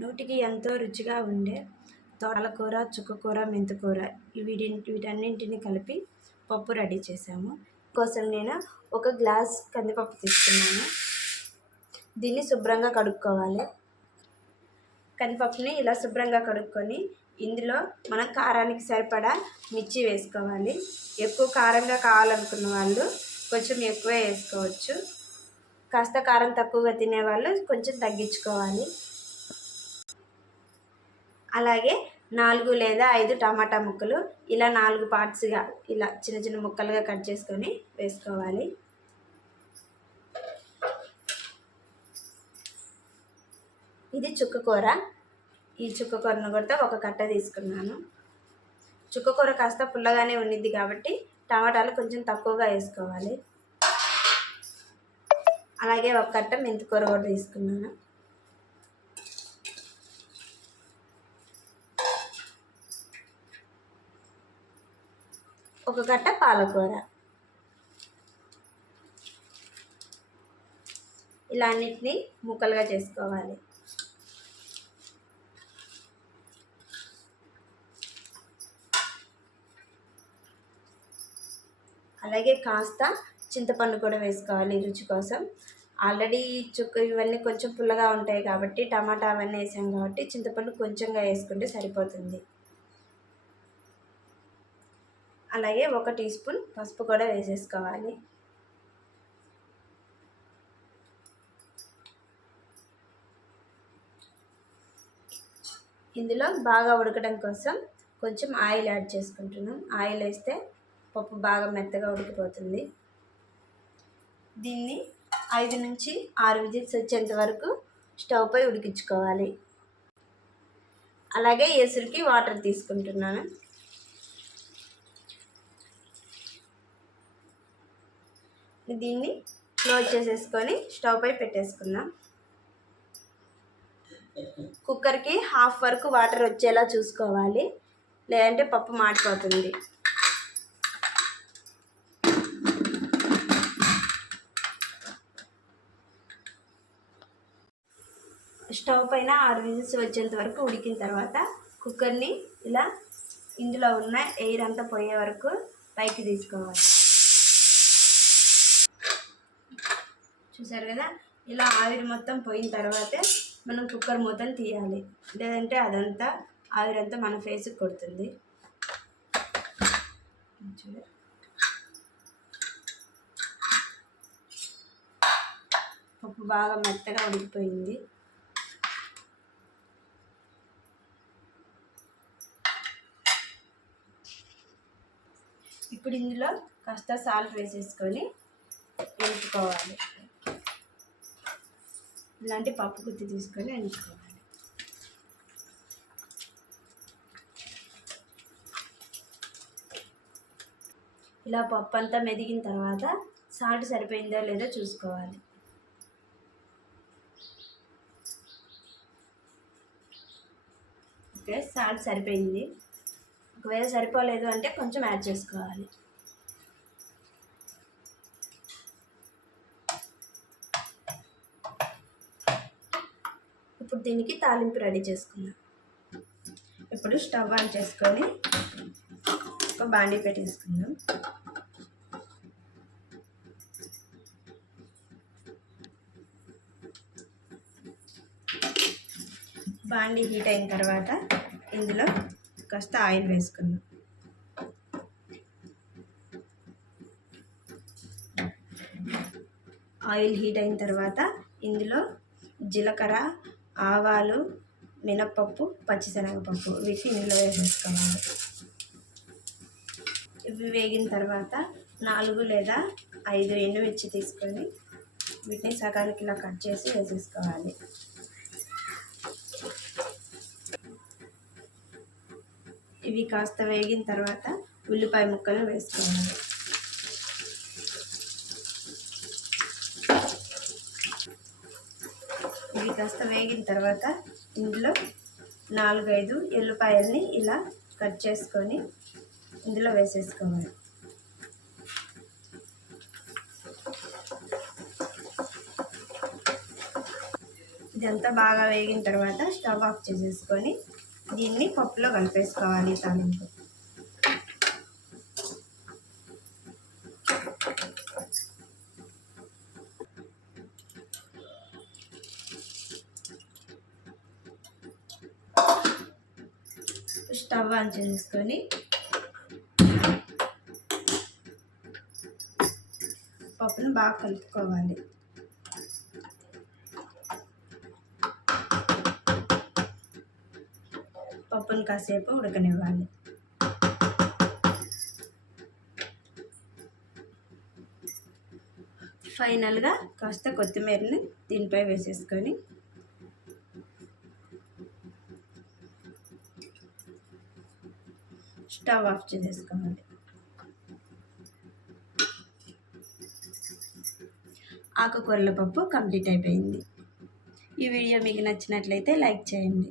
నోటికి ఎంతో రుచిగా ఉండే తోటకూర చుక్కకూర మెంతికూర వీటి వీటన్నింటిని కలిపి పప్పు రెడీ చేసాము కోసం నేను ఒక గ్లాస్ కందిపప్పు తీసుకున్నాను. దీన్ని శుభ్రంగా కడుక్కోవాలి. కందిపప్పుని ఇలా శుభ్రంగా కడుక్కొని ఇందులో మనం కారానికి సరిపడా మిర్చి వేసుకోవాలి. ఎక్కువ కారంగా కావాలనుకున్న వాళ్ళు కొంచెం ఎక్కువే వేసుకోవచ్చు. కాస్త కారం తక్కువగా తినేవాళ్ళు కొంచెం తగ్గించుకోవాలి. అలాగే నాలుగు లేదా ఐదు టమాటా ముక్కలు ఇలా నాలుగు పార్ట్స్గా ఇలా చిన్న చిన్న ముక్కలుగా కట్ చేసుకొని వేసుకోవాలి. ఇది చుక్కకూర ఈ చుక్కకూరను కూడా ఒక కట్ట తీసుకున్నాను. చుక్కకూర కాస్త పుల్లగానే ఉండిద్ది కాబట్టి టమాటాలు కొంచెం తక్కువగా వేసుకోవాలి. అలాగే ఒక కట్ట మెంతికూర కూడా తీసుకున్నాను. ఒక కట్ట పాలకూర. ఇలా అన్నిటినీ ముక్కలుగా చేసుకోవాలి. అలాగే కాస్త చింతపండు కూడా వేసుకోవాలి రుచి కోసం. ఆల్రెడీ చుక్క ఇవన్నీ కొంచెం పుల్లగా ఉంటాయి కాబట్టి టమాటా అవన్నీ వేసాం కాబట్టి చింతపండు కొంచెంగా వేసుకుంటే సరిపోతుంది. అలాగే ఒక టీ స్పూన్ పసుపు కూడా వేసేసుకోవాలి. ఇందులో బాగా ఉడకడం కోసం కొంచెం ఆయిల్ యాడ్ చేసుకుంటున్నాం. ఆయిల్ వేస్తే పప్పు బాగా మెత్తగా ఉడికిపోతుంది. దీన్ని ఐదు నుంచి ఆరు విజిల్స్ వచ్చేంత వరకు స్టవ్ పై ఉడికించుకోవాలి. అలాగే ఎసురుకి వాటర్ తీసుకుంటున్నాను. దీన్ని క్లోజ్ చేసేసుకొని స్టవ్ పై పెట్టేసుకుందాం. కుక్కర్కి హాఫ్ వరకు వాటర్ వచ్చేలా చూసుకోవాలి. లేదంటే పప్పు మాడిపోతుంది. స్టవ్ పైన ఆరు విజిల్స్ వచ్చేంత వరకు ఉడికిన తర్వాత కుక్కర్ని ఇలా ఇందులో ఉన్న ఎయిర్ అంతా పోయే వరకు పైకి తీసుకోవాలి. చూసారు కదా? ఇలా ఆవిరి మొత్తం పోయిన తర్వాతే మనం కుక్కర్ మూతను తీయాలి. లేదంటే అదంతా ఆవిరంతా మన ఫేస్కి కొడుతుంది. పప్పు బాగా మెత్తగా ఉడికిపోయింది. ఇప్పుడు ఇందులో కాస్త సాల్ట్ వేసేసుకొని వేసుకోవాలి ఇలాంటి పప్పు గుత్తి తీసుకొని ఎంచుకోవాలి ఇలా పప్పు అంతా మెదిగిన తర్వాత సాల్ట్ సరిపోయిందో లేదో చూసుకోవాలి. ఓకే సాల్ట్ సరిపోయింది. ఒకవేళ సరిపోలేదు అంటే కొంచెం యాడ్ చేసుకోవాలి. దీనికి తాలింపు రెడీ చేసుకుందాం. ఇప్పుడు స్టవ్ ఆన్ చేసుకొని ఒక బాండీ పెట్టేసుకుందాం. బాండీ హీట్ అయిన తర్వాత ఇందులో కాస్త ఆయిల్ వేసుకుందాం. ఆయిల్ హీట్ అయిన తర్వాత ఇందులో జీలకర్ర ఆవాలు మినప్పప్పు పచ్చిశనగపప్పు వీటి నిల్వ వేసేసుకోవాలి. ఇవి వేగిన తర్వాత నాలుగు లేదా ఐదు ఎండుమిర్చి తీసుకొని వీటిని సగానికి ఇలా కట్ చేసి వేసేసుకోవాలి. ఇవి కాస్త వేగిన తర్వాత ఉల్లిపాయ ముక్కలు వేసుకోవాలి. ఇవి కాస్త వేగిన తర్వాత ఇందులో నాలుగైదు ఎల్లిపాయల్ని ఇలా కట్ చేసుకొని ఇందులో వేసేసుకోవాలి. ఇదంతా బాగా వేగిన తర్వాత స్టవ్ ఆఫ్ చేసేసుకొని దీన్ని పప్పులో కలిపేసుకోవాలి ఈ తాలింపు. స్టవ్ ఆన్ చేసుకొని పప్పును బాగా కలుపుకోవాలి. పప్పును కాసేపు ఉడకనివ్వాలి. ఫైనల్గా కాస్త కొత్తిమీరని దీనిపై వేసేసుకొని స్టవ్ ఆఫ్ చేసేసుకోవాలి. ఆకుకూరల పప్పు కంప్లీట్ అయిపోయింది. ఈ వీడియో మీకు నచ్చినట్లయితే లైక్ చేయండి.